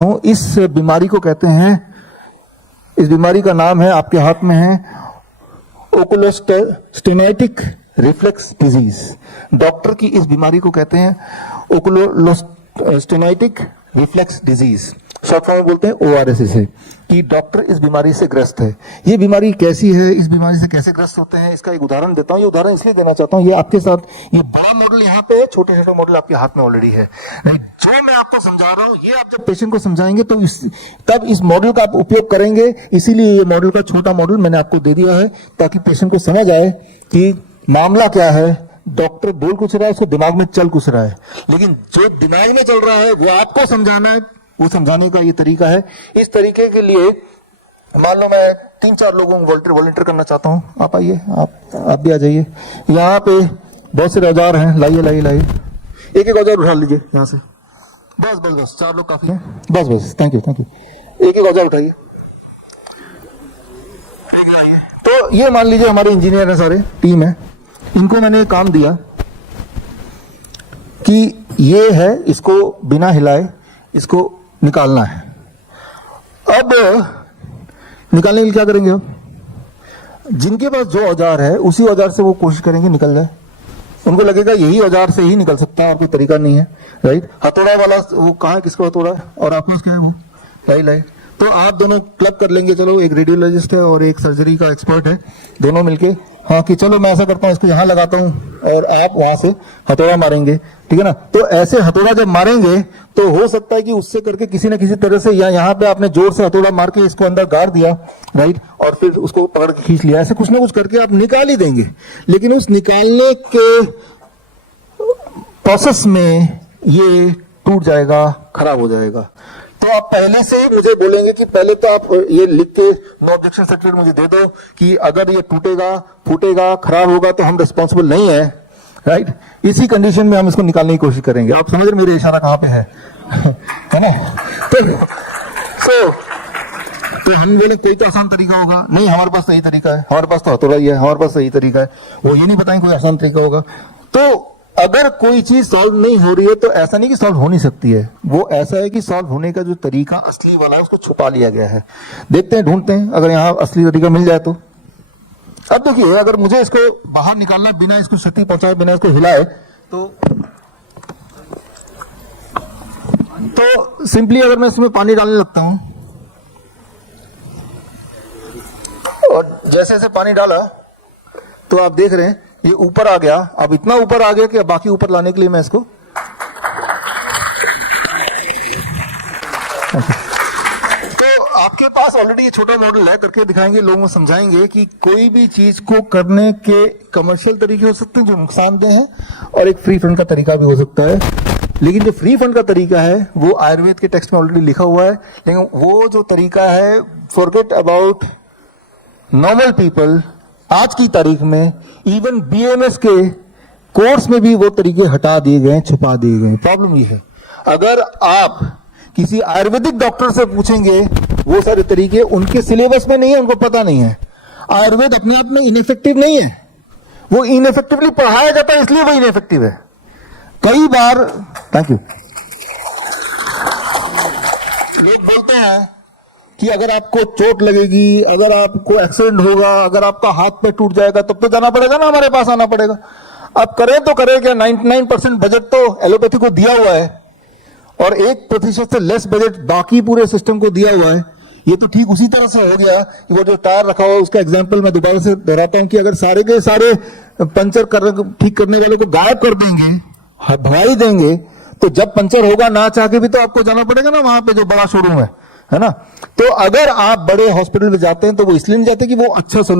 इस बीमारी को कहते हैं, इस बीमारी का नाम है, आपके हाथ में है, ओकुलोस्टेनाइटिक रिफ्लेक्स डिजीज। डॉक्टर की इस बीमारी को कहते हैं ओकुलोस्टेनाइटिक रिफ्लेक्स डिजीज, शॉर्ट फॉर्म में बोलते हैं ORS से, कि डॉक्टर इस बीमारी से ग्रस्त है। ये बीमारी कैसी है, इस बीमारी से कैसे ग्रस्त होते हैं, इसका एक उदाहरण देता हूँ। ये उदाहरण इसलिए देना चाहता हूँ, ये आपके साथ, ये बड़ा मॉडल यहाँ पे है, छोटे छोटे मॉडल आपके हाथ में ऑलरेडी है। जो मैं आपको समझा रहा हूँ, ये आप जब पेशेंट को समझाएंगे तो तब इस मॉडल का आप उपयोग करेंगे। इसीलिए ये मॉडल का छोटा मॉडल मैंने आपको दे दिया है, ताकि पेशेंट को समझ आए कि मामला क्या है। डॉक्टर बोल कुछ रहा है, उसको दिमाग में चल कुछ रहा है, लेकिन जो दिमाग में चल रहा है वो आपको समझाना है। वो समझाने का ये तरीका है। इस तरीके के लिए मान लो मैं 3-4 लोगों को वॉलंटियर करना चाहता हूँ। आप आइए, आप भी आ जाइए। यहाँ पे बहुत से औजार हैं, लाइए। एक औजार उठा लीजिए यहाँ से। बस 4 लोग काफी हैं। बस थैंक यू। एक औजार उठाइए। तो ये मान लीजिए हमारे इंजीनियर है, सारे टीम है। इनको मैंने काम दिया कि ये है, इसको बिना हिलाए इसको निकालना है। अब निकालने के लिए क्या करेंगे? अब जिनके पास जो औजार है उसी औजार से वो कोशिश करेंगे निकल जाए। उनको लगेगा यही औजार से ही निकल सकता है, और कोई तरीका नहीं है, राइट। हथौड़ा वाला वो कहाँ है, किसका हथौड़ा है, और आपके पास क्या है वो लाई। तो आप दोनों क्लब कर लेंगे, चलो, एक रेडियोलॉजिस्ट है और एक सर्जरी का एक्सपर्ट है, दोनों मिलके, हाँ कि चलो मैं ऐसा करता हूँ, इसको यहाँ लगाता हूँ और आप वहां से हथौड़ा मारेंगे, ठीक है ना। तो ऐसे हथौड़ा जब मारेंगे तो हो सकता है कि उससे करके किसी न किसी तरह से, या यहाँ पे आपने जोर से हथौड़ा मार के इसको अंदर गाड़ दिया, राइट, और फिर उसको पकड़ के खींच लिया, ऐसे कुछ ना कुछ करके आप निकाल ही देंगे। लेकिन उस निकालने के प्रोसेस में ये टूट जाएगा, खराब हो जाएगा। तो आप पहले से ही मुझे बोलेंगे कि पहले तो आप ये लिख के नो ऑब्जेक्शन सर्टिफिकेट मुझे दे दो कि अगर ये टूटेगा, फूटेगा, खराब होगा तो हम रिस्पॉन्सिबल नहीं है, राइट। इसी कंडीशन में हम इसको निकालने की कोशिश करेंगे। आप समझ रहे मेरे इशारा कहाँ पे है है ना। तो हम बोले कोई तो आसान तरीका होगा, नहीं हमारे पास सही तरीका है, हमारे पास तो हथौड़ा ही है, हमारे पास सही तरीका है। वो ये नहीं बताएंगे कोई आसान तरीका होगा। तो अगर कोई चीज सॉल्व नहीं हो रही है तो ऐसा नहीं कि सॉल्व हो नहीं सकती है, वो ऐसा है कि सॉल्व होने का जो तरीका असली वाला है उसको छुपा लिया गया है। देखते हैं, ढूंढते हैं, अगर यहाँ असली तरीका मिल जाए तो। अब देखिए, अगर मुझे इसको बाहर निकालना बिना इसको क्षति पहुंचाए, बिना इसको हिलाए, तो सिंपली अगर मैं इसमें पानी डालने लगता हूं, और जैसे जैसे पानी डाला तो आप देख रहे हैं ये ऊपर आ गया। अब इतना ऊपर आ गया कि अब बाकी ऊपर लाने के लिए मैं इसको तो आपके पास ऑलरेडी ये छोटा मॉडल है, करके दिखाएंगे, लोगों को समझाएंगे कि कोई भी चीज को करने के कमर्शियल तरीके हो सकते हैं जो नुकसानदेह हैं, और एक फ्री फंड का तरीका भी हो सकता है। लेकिन जो फ्री फंड का तरीका है वो आयुर्वेद के टेक्स्ट में ऑलरेडी लिखा हुआ है। लेकिन वो जो तरीका है, फॉरगेट अबाउट नॉर्मल पीपल, आज की तारीख में इवन BMS के कोर्स में भी वो तरीके हटा दिए गए, छुपा दिए गए। प्रॉब्लम ये है, अगर आप किसी आयुर्वेदिक डॉक्टर से पूछेंगे, वो सारे तरीके उनके सिलेबस में नहीं है, उनको पता नहीं है। आयुर्वेद अपने आप में इनफेक्टिव नहीं है, वो इनफेक्टिवली पढ़ाया जाता है, इसलिए वो इनफेक्टिव है। कई बार, थैंक यू, लोग बोलते हैं कि अगर आपको चोट लगेगी, अगर आपको एक्सीडेंट होगा, अगर आपका हाथ पे टूट जाएगा, तब तो जाना पड़ेगा ना, हमारे पास आना पड़ेगा। अब करें तो करें क्या, 99% बजट तो एलोपैथी को दिया हुआ है, और 1% से लेस बजट बाकी पूरे सिस्टम को दिया हुआ है। ये तो ठीक उसी तरह से हो गया कि वो जो टायर रखा हुआ है, उसका एग्जाम्पल मैं दोबारा से दोहराता हूं कि अगर सारे के सारे पंचर ठीक करने वाले को गायब कर देंगे, भगाई देंगे, तो जब पंचर होगा, ना चाह के भी तो आपको जाना पड़ेगा ना वहां पे जो बड़ा शोरूम है ना। तो अगर आप बड़े हॉस्पिटल में जाते हैं तो वो इसलिए नहीं जाते कि वो अच्छा सोल्यूशन